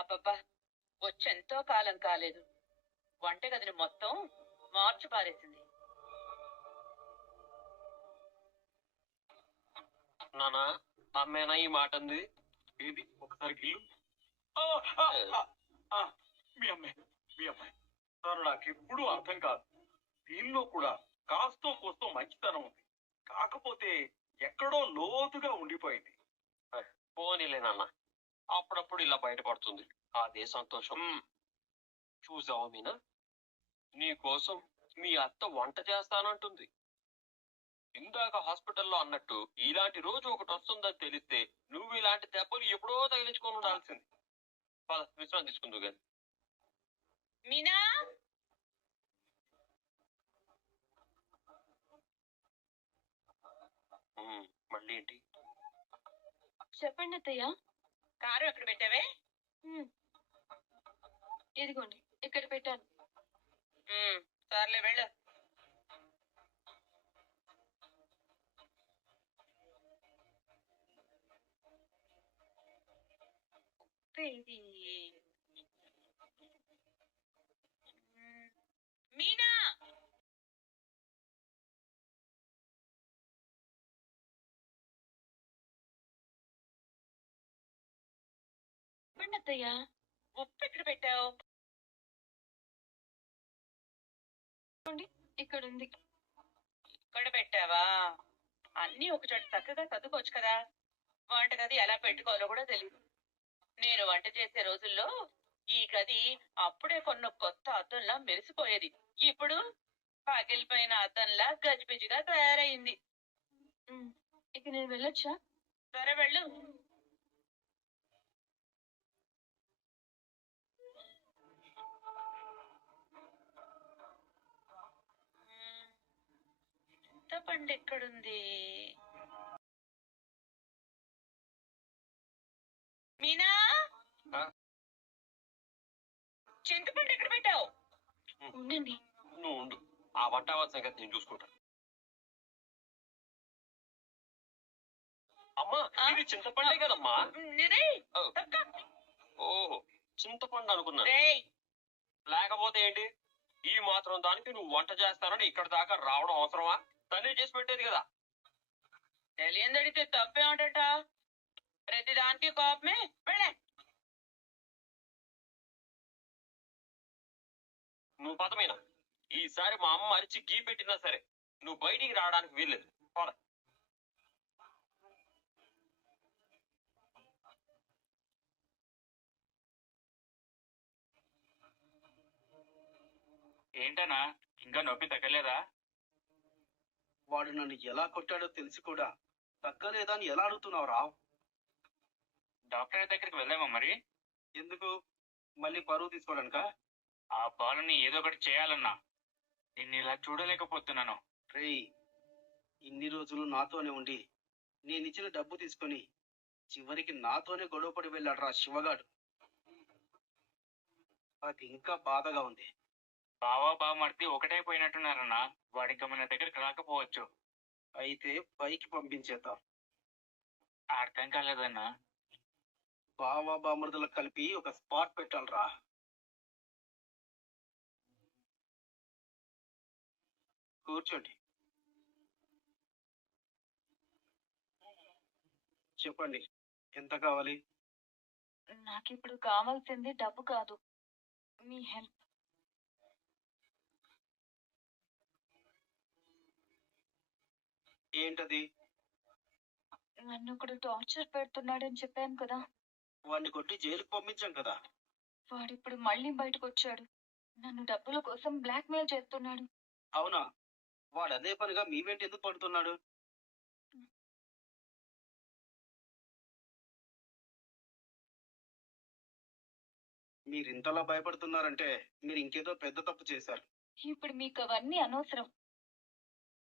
అబ్బబ్బా, వచ్చెంతో కాలం కాలేదు. వంటగదిని మొత్తం మార్చి పారేసింది. నానా, అమ్మేనా ఈ మాట అంది? ఏది ఒకసారి గిల్లు. మీ అమ్మాయి మీ అమ్మాయి సార్, నాకెప్పుడు అర్థం కాదు. దీనిలో కూడా కాస్తో కోస్తో మంచితనం ఉంది, కాకపోతే ఎక్కడో లోతుగా ఉండిపోయింది. పోనీలే నాన్న, అప్పుడప్పుడు ఇలా బయటపడుతుంది. అదే సంతోషం. చూసావా మీనా, నీ కోసం మీ అత్త వంట చేస్తానంటుంది. ఇందాక హాస్పిటల్లో అన్నట్టు ఇలాంటి రోజు ఒకటి వస్తుందని తెలిస్తే నువ్వు ఇలాంటి దెబ్బలు ఎప్పుడో తగిలించుకొని ఉండాల్సింది. పద, విశ్రాంతి తీసుకుందు గాని. మీనా, మళ్ళీ ఏంటి? చెప్పండి అత్తయ్య. కారు ఎక్కడ పెట్టావే? ఇదిగోండి, ఇక్కడ పెట్టాను. సర్లే వెళ్ళు. ఇది మీనా, చెప్పండి అత్తయ్య. ఉప్పు ఎక్కడ పెట్టావు? ఇక్కడ ఉంది. ఇక్కడ పెట్టావా? అన్నీ ఒకచోట చక్కగా చదువుకోవచ్చు కదా. వంటగది ఎలా పెట్టుకోవాలో కూడా తెలియదు. నేను వంట చేసే రోజుల్లో ఈ గది అప్పుడే కొన్న కొత్త అద్దంలా మెరిసిపోయేది. ఇప్పుడు పగిలిపోయిన అద్దంలా గజిబిజిగా తయారైంది. ఇక నేను వెళ్ళొచ్చా? సరే వెళ్ళు. చింతపండు ఎక్కడుంది? మీనా, చింతపండు ఎక్కడ పెట్టావు? ఉండండి. నువ్వు ఉండు, ఆ వంట సంగతి నేను చూసుకుంటా. అమ్మా, ఇది చింతపండే కదమ్మా. ఓహో, చింతపండు అనుకున్నా. లేకపోతే ఏంటి? ఈ మాత్రం దానికి నువ్వు వంట చేస్తానని ఇక్కడ దాకా రావడం అవసరమా? తనే చేసి పెట్టేది కదా. తెలియని అడిగితే తప్పేమంటట? ప్రతి దానికి కోపమే. వెళ్ళే. నువ్వు పదమేనా? ఈసారి మా అమ్మ అరిచి గీ పెట్టినా సరే నువ్వు బయటికి రావడానికి వీల్లేదు. పోరా. ఏంటనా, ఇంకా నొప్పి తగ్గలేదా? వాడు నన్ను ఎలా కొట్టాడో తెలిసి కూడా తగ్గలేదా అని ఎలా అడుగుతున్నావు రా? డాక్టర్ దగ్గరికి వెళ్దామా మరి? ఎందుకు? మళ్ళీ పరువు తీసుకోవడానికా? ఆ బాలుని ఏదో ఒకటి చేయాలన్నా. నిన్ను ఇలా చూడలేకపోతున్నాను. రేయ్, ఇన్ని రోజులు నాతోనే ఉండి నేనిచ్చిన డబ్బు తీసుకొని చివరికి నాతోనే గొడవపడి వెళ్ళాడు రా శివగాడు. అది ఇంకా బాధగా ఉంది. బావా బావమర్ది ఒకటైపోయినట్టున్నారన్నా. వాడింక మన దగ్గరికి రాకపోవచ్చు. అయితే పైకి పంపించేద్దాం. అర్థం కాలేదన్నా. బావా బామర్దులకు కలిపి ఒక స్పాట్ పెట్టాలరా. కూర్చోండి. చెప్పండి, ఎంత కావాలి? నాకు ఇప్పుడు కావాల్సింది డబ్బు కాదు, మీ హెల్ప్. ఏంటది? నన్ను ఒకడు టార్చర్ పెడుతున్నాడని చెప్పాను కదా. వాడిని కొట్టి జైలుకు పంపించాం కదా. వాడిప్పుడు మళ్ళీ బయటకు వచ్చాడు. నన్ను డబ్బుల కోసం బ్లాక్ మెయిల్ చేస్తున్నాడు. అవునా? వాడు అదే పనిగా మీ వెంట ఎందుకు పడుతున్నాడు? మీరు ఇంతలా భయపడుతున్నారంటే మీరు ఇంకేదో పెద్ద తప్పు చేశారు. ఇప్పుడు మీకు అవన్నీ అనవసరం.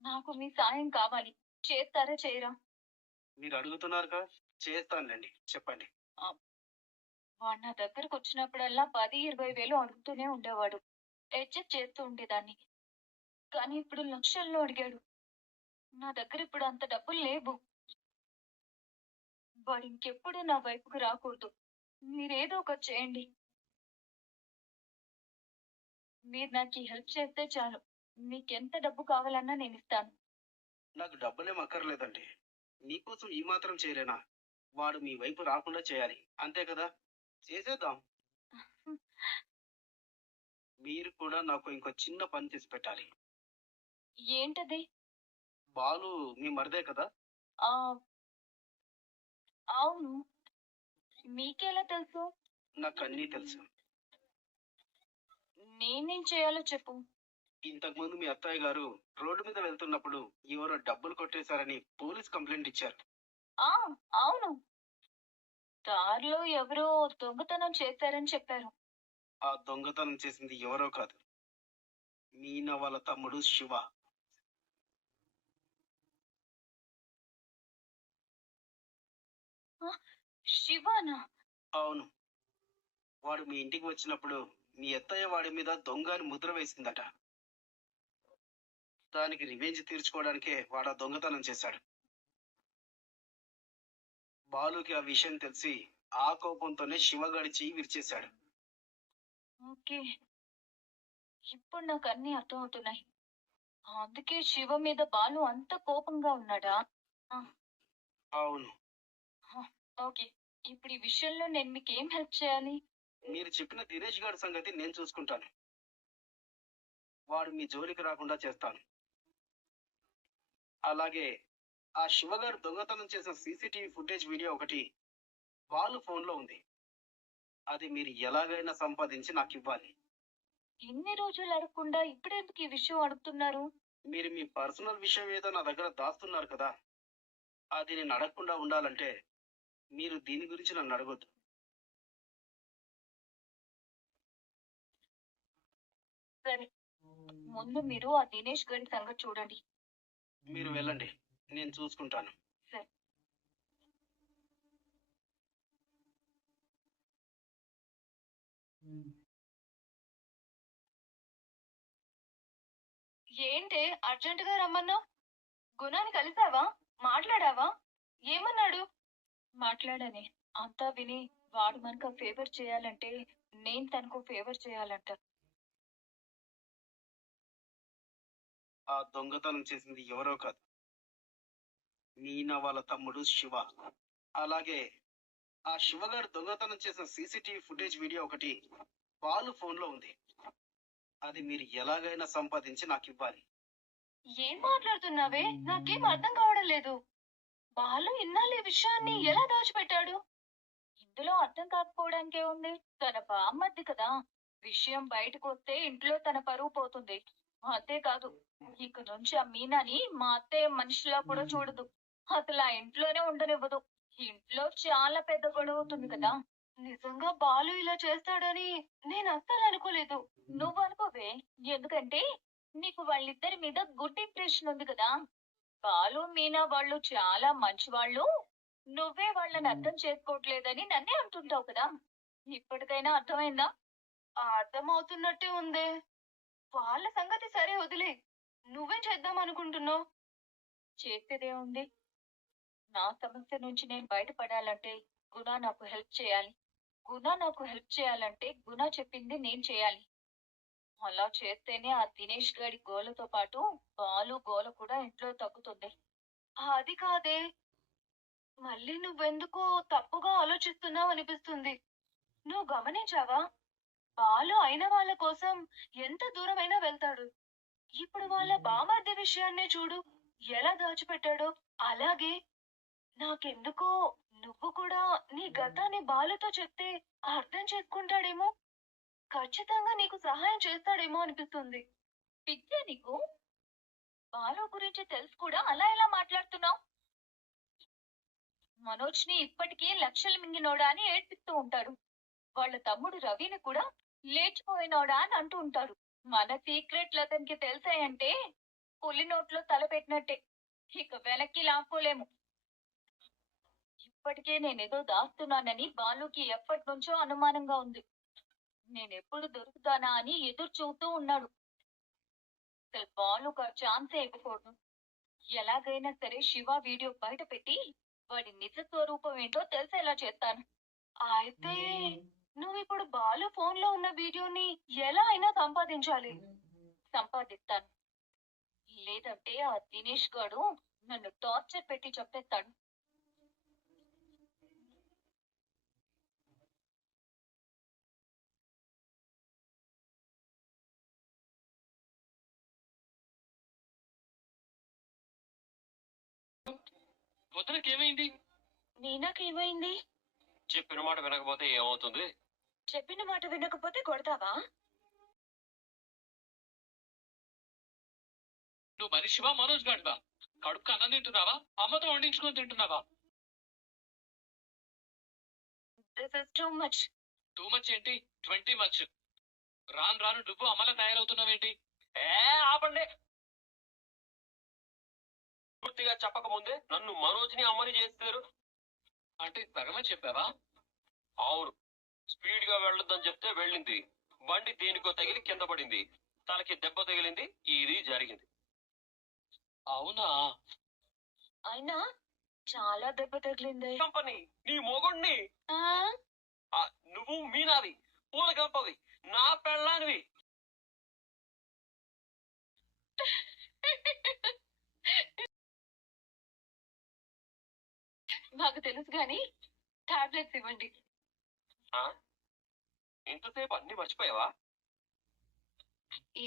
నాకు మీ సాయం కావాలి. చేస్తారా చేయరా? మీరు అడుగుతున్నారుగా, చేస్తానులేండి. చెప్పండి. వాడు నా దగ్గరకు వచ్చినప్పుడల్లా 10-20 వేలు అడుగుతూనే ఉండేవాడు. అడ్జస్ట్ చేస్తూ ఉండేదాన్ని. కానీ ఇప్పుడు లక్షల్లో అడిగాడు. నా దగ్గర ఇప్పుడు అంత డబ్బులు లేవు. వాడు ఇంకెప్పుడు నా వైపుకు రాకూడదు. మీరేదో ఒకటి చేయండి. మీరు నాకు ఈ హెల్ప్ చేస్తే చాలు. మీకెంత డబ్బు కావాలన్నా నేను ఇస్తాను. నాకు డబ్బులేం అక్కర్లేదండి. మీకోసం ఈ మాత్రం చేయలేనా? వాడు మీ వైపు రాకుండా చేయాలి. అంతే కదా? చేసేద్దాం. మీరు కూడా నాకు ఇంకో చిన్న పని చేసి పెట్టాలి. ఏంటది? బాలు మీ మరిదే కదా? ఆ అవును. మీకెలా తెలుసు? నాకన్నీ తెలుసు. నేనేం చేయాలో చెప్పు. ఇంతకుముందు మీ అత్తయ్య గారు రోడ్డు మీద వెళ్తున్నప్పుడు ఎవరో డబ్బులు కొట్టేశారని పోలీస్ కంప్లైంట్ ఇచ్చారు. ఆ అవును. దారిలో ఎవరో దొంగతనం చేశారని చెప్పారు. ఆ దొంగతనం చేసింది ఎవరో కాదు, మీనా వాళ్ళ తమ్ముడు శివ. ఆ, శివానా? అవును. వాడు మీ ఇంటికి వచ్చినప్పుడు మీ అత్తయ్య వాడి మీద దొంగ అని ముద్ర వేసిందట. దానికి రివెంజ్ తీర్చుకోవడానికే వాడు ఆ దొంగతనం చేశాడు. బాలుకి ఆ విషయం తెలిసి ఆ కోపంతోనే శివగాడి చెయ్యి విరిచేశాడు. ఓకే, ఇప్పుడు నాకు అన్ని అర్థమవుతున్నాయి. అందుకే శివ మీద బాలు అంత కోపంగా ఉన్నాడా? ఆ, అవును. ఓకే, ఇప్పుడు ఈ విషయంలో నేను మీకు ఏం హెల్ప్ చేయాలి? మీరు చెప్పిన దినేష్ గారి సంగతి నేను చూసుకుంటాను. వాడు మీ జోలికి రాకుండా చేస్తాను. అలాగే ఆ శివగారు దొంగతనం చేసిన సీసీటీవీ ఫుటేజ్ వీడియో ఒకటి బాలు ఫోన్లో ఉంది. అది మీరు ఎలాగైనా సంపాదించి నాకు ఇవ్వాలి. ఇన్ని రోజులు అడగకుండా ఇప్పుడెందుకు ఈ విషయం అడుగుతున్నారు? మీరు మీ పర్సనల్ విషయం ఏదో నా దగ్గర దాస్తున్నారు కదా, అది నేను అడగకుండా ఉండాలంటే మీరు దీని గురించి నన్ను అడగొద్దు. సరే, ముందు మీరు ఆ దినేష్ గారి సంగతి చూడండి. మీరు వెళ్ళండి, నేను చూసుకుంటాను. సరే. ఏంటే అర్జెంట్ గా రమ్మన్నావు? గుణాన్ని కలిసావా? మాట్లాడావా? ఏమన్నాడు? మాట్లాడని. అంతా విని వాడు మనకు ఫేవర్ చేయాలంటే నేను తనకు ఫేవర్ చేయాలంట. ఆ దొంగతనం చేసింది ఎవరో కాదు, మీనా వాళ్ళ తమ్ముడు శివ. అలాగే ఆ శివగారు దొంగతనం చేసిన సీసీటీవీ ఫుటేజ్ వీడియో ఒకటి బాలు ఫోన్లో ఉంది. అది మీరు ఎలాగైనా సంపాదించి నాకు ఇవ్వాలి. ఏం మాట్లాడుతున్నావే? నాకేం అర్థం కావడం లేదు. బాలు ఇన్నాళ్ళు ఈ విషయాన్ని ఎలా దాచిపెట్టాడు? ఇందులో అర్థం కాకపోవడానికే ఉంది. తన బామ్మద్ది కదా. విషయం బయటకు వస్తే ఇంట్లో తన పరువు పోతుంది. అంతేకాదు, ఇక నుంచి ఆ మీనాని మా అత్తయ్య మనిషిలా కూడా చూడదు. అసలు ఆ ఇంట్లోనే ఉండనివ్వదు. ఇంట్లో చాలా పెద్ద గొడవ అవుతుంది కదా. నిజంగా బాలు ఇలా చేస్తాడని నేను అస్సలు అనుకోలేదు. నువ్వు అనుకోవే, ఎందుకంటే నీకు వాళ్ళిద్దరి మీద గుడ్ ఇంప్రెషన్ ఉంది కదా. బాలు మీనా వాళ్ళు చాలా మంచి వాళ్ళు. నువ్వే వాళ్ళని అర్థం చేసుకోవట్లేదని నన్నే అంటుంటావు కదా. ఇప్పటికైనా అర్థమైందా? అర్థం అవుతున్నట్టే ఉందే. వాళ్ళ సంగతి సరే వదిలే. నువ్వేం చేద్దాం అనుకుంటున్నావు? చేసేదే ఉంది. నా సమస్య నుంచి నేను బయటపడాలంటే గుణ నాకు హెల్ప్ చేయాలి. గుణ నాకు హెల్ప్ చేయాలంటే గుణ చెప్పింది నేను చేయాలి. అలా చేస్తేనే ఆ దినేష్ గారి గోలతో పాటు బాలు గోల కూడా ఇంట్లో తగ్గుతుంది. అది కాదే, మళ్ళీ నువ్వెందుకో తప్పుగా ఆలోచిస్తున్నావు అనిపిస్తుంది. నువ్వు గమనించావా? బాలు అయిన వాళ్ళ కోసం ఎంత దూరమైనా వెళ్తాడు. ఇప్పుడు వాళ్ళ బామర్ది విషయాన్నే చూడు, ఎలా దాచిపెట్టాడో. అలాగే నాకెందుకో నువ్వు కూడా నీ గతాన్ని బాలుతో చెప్తే అర్థం చేసుకుంటాడేమో, ఖచ్చితంగా నీకు సహాయం చేస్తాడేమో అనిపిస్తుంది. పిచ్చే నీకు? బాలు గురించి తెలుసు కూడా అలా ఎలా మాట్లాడుతున్నావు? మనోజ్ ని ఇప్పటికీ లక్షలు మింగినోడా అని ఏడ్పిస్తూ ఉంటాడు. వాళ్ళ తమ్ముడు రవిని కూడా లేచిపోయినోడా అని అంటూ ఉంటారు. మన సీక్రెట్లు అతనికి తెలిసాయంటే పులి నోట్లో తల పెట్టినట్టే. ఇక వెనక్కి లాక్కోలేము. ఇప్పటికే నేనేదో దాస్తున్నానని బాలుకి ఎప్పటి నుంచో అనుమానంగా ఉంది. నేనెప్పుడు దొరుకుతానా అని ఎదురు చూస్తూ ఉన్నాడు. అసలు బాలుకు ఆ ఛాన్సే ఇవ్వకూడదు. ఎలాగైనా సరే శివ వీడియో బయట పెట్టి వాడి నిజ స్వరూపం ఏంటో తెలిసేలా చేస్తాను. అయితే నువ్వు ఇప్పుడు బాలు ఫోన్ లో ఉన్న వీడియోని ఎలా అయినా సంపాదించాలి. సంపాదిస్తాను. లేదంటే ఆ దినేష్ గాడు నన్ను టార్చర్ పెట్టి చంపేస్తాడు. వదినకేమైంది? మీనాకేమైంది? చెప్పిన మాట వినకపోతే ఏమవుతుంది? చెప్పిన మాట వినకపోతే కొడతావా? నువ్వు మనిషివా మనోజ్ గాడివా? కడుపుకు అన్నం తింటున్నావా? అమ్మతో వండించుకొని తింటున్నావా? This is too much. Too much ఏంటి? 20 మచ్. రాను రాను నువ్వు అమ్మలా తయారవుతున్నావేంటి? ఆపండి. పూర్తిగా చెప్పకముందే నన్ను మనోజ్ని అమ్మని చేస్తారు. అంటే సగమే చెప్పావా? అవును, స్పీడ్ గా వెళ్ళొద్దని చెప్తే వెళ్ళింది. బండి దేనికో తగిలి కింద పడింది. తనకి దెబ్బ తగిలింది. ఇది జరిగింది. అవునా? అయినా చాలా దెబ్బ తగిలింది. కంపెనీ నీ మొగుణ్ణి. ఆ, నువ్వు మీనావి, పూల కంపవి, నా పెళ్ళానివి. నాకు తెలుసు గాని టాబ్లెట్స్ ఇవ్వండి. ఇంతసేపు అన్ని మర్చిపోయావా?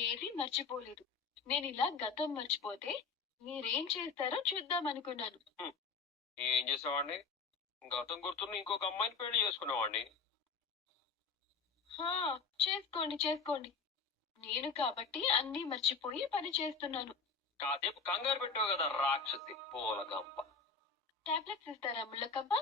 ఏది మర్చిపోలేదు. నేను ఇలా గతం మర్చిపోతే మీరేం చేస్తారో చూద్దాం అనుకున్నాను. ఏం చేసేవాడిని? గతం గుర్తున్న ఇంకొక అమ్మాయిని పెళ్లి చేసుకునేవాడిని. హా, చేసుకోండి చేసుకోండి. నేను కాబట్టి అన్నీ మర్చిపోయి పని చేస్తున్నాను. కాసేపు కంగారు పెట్టావు కదా రాక్షసి పూల కంప. టాబ్లెట్స్ ఇస్తారా ముళ్ళకప్ప?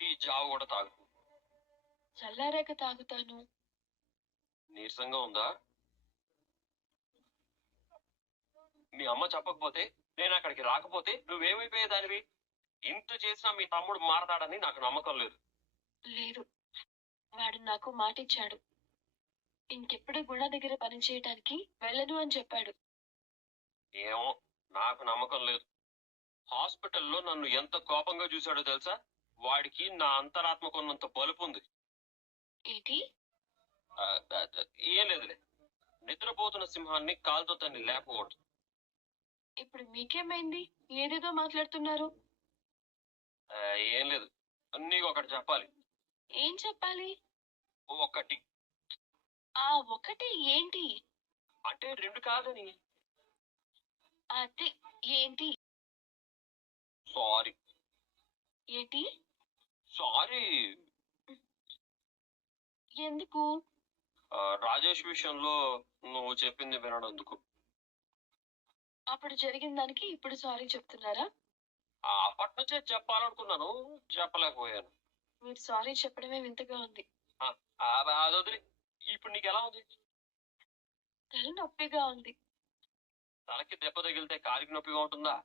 ఈ జావు కూడా తాగు. చల్లారాక తాగుతాను. నీరసంగా ఉందా? మీ అమ్మ చెప్పకపోతే, నేను అక్కడికి రాకపోతే నువ్వేమైపోయేదానివి? ఇంత చేసినా మీ తమ్ముడు మారతాడని నాకు నమ్మకం లేదు. లేదు, వాడు నాకు మాటిచ్చాడు. ఇంకెప్పుడు గుణ దగ్గర పని చేయటానికి వెళ్ళను అని చెప్పాడు. ఏమో, నాకు నమ్మకం లేదు. హాస్పిటల్లో నన్ను ఎంత కోపంగా చూశాడో తెలుసా? వాడికి నా అంతరాత్మకున్నంత బలుపు ఉంది. ఏంటి? ఏం లేదులే. నిద్రపోతున్న సింహాన్ని కాలుతో తన్ని లేపకూడదు. ఇప్పుడు మీకేమైంది? ఏదేదో మాట్లాడుతున్నారు. ఏం లేదు, నీకు ఒకటి చెప్పాలి. ఏం చెప్పాలి? ఒకటి ఆ ఒకటి ఏంటి? అంటే రెండు కాదని. అదే ఏంటి? సారీ. ఏంటి? సారీ. ఎందుకు? రాజేష్ విషయంలో నువ్వు చెప్పింది వినడందుకు. అప్పుడు జరిగిన దానికి ఇప్పుడు సారీ చెప్తున్నారా? అప్పటి నుంచే చెప్పాలనుకున్నాను, చెప్పలేకపోయాను. మీరు సారీ చెప్పడమే వింతగా ఉంది. అది వదిలి. ఇప్పుడు నీకు ఎలా ఉంది? తల నొప్పిగా ఉంది. తలకి దెబ్బ తగిలితే కాలికి నొప్పిగా ఉంటుందా?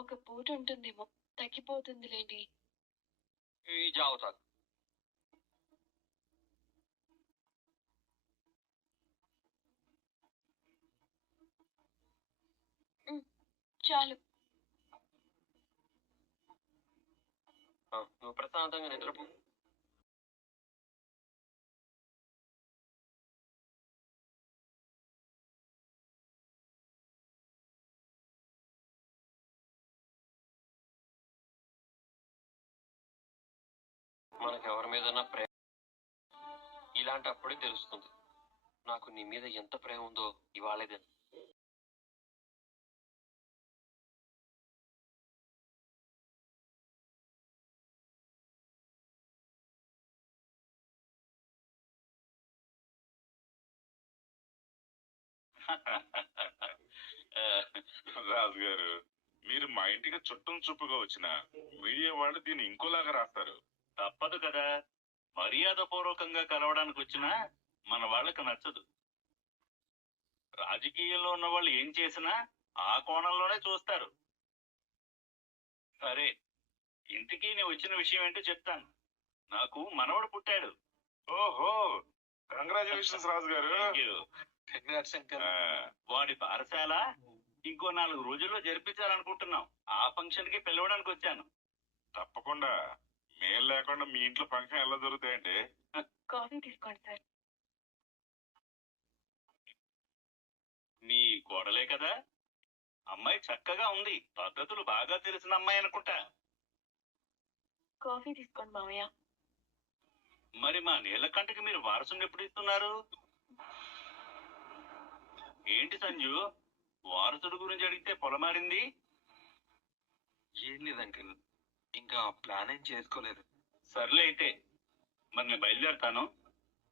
ఒక పూట ఉంటుందేమో, తగ్గిపోతుందిలేండి. ఈ జావు తాగు. చాలు. నువ్వు ప్రశాంతంగా నిద్రపో. మనకెవరి మీదన్నా ప్రేమ ఇలాంటప్పుడే తెలుస్తుంది. నాకు నీ మీద ఎంత ప్రేమ ఉందో ఇవాళే తెలుసు. రాజు గారు, మీరు మా ఇంటికి చుట్టం చూపుగా వచ్చిన మీడియా వాళ్ళు దీన్ని ఇంకోలాగా రాస్తారు. తప్పదు కదా, మర్యాద పూర్వకంగా కలవడానికి వచ్చినా మన వాళ్ళకి నచ్చదు. రాజకీయంలో ఉన్న వాళ్ళు ఏం చేసినా ఆ కోణంలోనే చూస్తారు. సరే, ఇంటికి నీ వచ్చిన విషయం ఏంటో చెప్తాను. నాకు మనవడు పుట్టాడు. ఓహో, కంగ్రాచులేషన్స్ రాజు గారు. Thank you. ఆ, వాడి పాఠశాల ఇంకో 4 రోజుల్లో జరిపించాలనుకుంటున్నాం. ఆ ఫంక్షన్ కి పిలవడానికి వచ్చాను. తప్పకుండా. మేలు లేకుండా మీ ఇంట్లో ఫంక్షన్ ఎలా జరుగుతాయండి? కాఫీ తీసుకోండి సార్. మీ కోడలే కదా? అమ్మాయి చక్కగా ఉంది. పద్ధతులు బాగా తెలిసిన అమ్మాయి అనుకుంటా. కాఫీ తీసుకోండి మామయ్య. మరి మా నీలకంఠకి మీరు వారసుని ఎప్పుడు ఇస్తున్నారు? ఏంటి సంజు, వారసుడు గురించి అడిగితే పొలమారింది? ఏం లేదు అంకిల్, ఇంకా ప్లాన్ ఏం చేసుకోలేదు. సర్లే అయితే, మరి నేను బయలుదేరుతాను.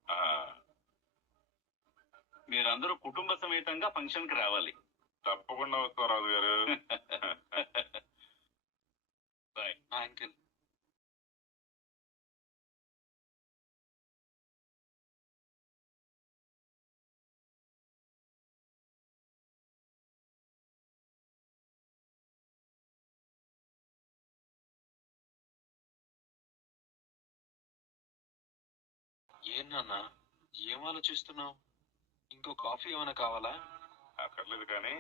ఆ, మీరందరూ కుటుంబ సమేతంగా ఫంక్షన్ కి రావాలి. తప్పకుండా వస్తాం రాజు గారు. బాయ్. అంకిల్, ఏం నాన్న, ఏం ఆలోచిస్తున్నావు? ఇంకో కాఫీ ఏమైనా కావాలా? అక్కర్లేదు కానీ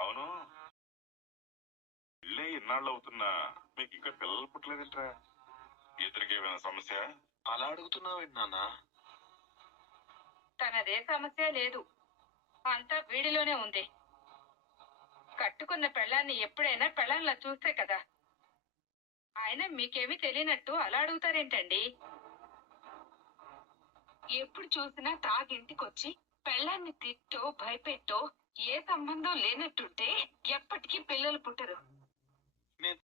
అవును, ఇల్లే ఇన్నాళ్ళు అవుతున్నా మీకు ఇంకా పిల్లలు పుట్టలేదంట్రా? ఇద్దరికి ఏమైనా సమస్య? అలా అడుగుతున్నావేంటి నాన్న? తనదే సమస్య లేదు, అంతా వీడిలోనే ఉంది. కట్టుకున్న పెళ్ళాన్ని ఎప్పుడైనా పెళ్ళాంలా చూస్తే కదా. ఆయన మీకేమీ తెలియనట్టు అలా అడుగుతారేంటండి? ఎప్పుడు చూసినా తాగింటికొచ్చి పెళ్ళాన్ని తిట్టో భయపెట్టో ఏ సంబంధం లేనట్టుంటే ఎప్పటికీ పిల్లలు పుట్టరు.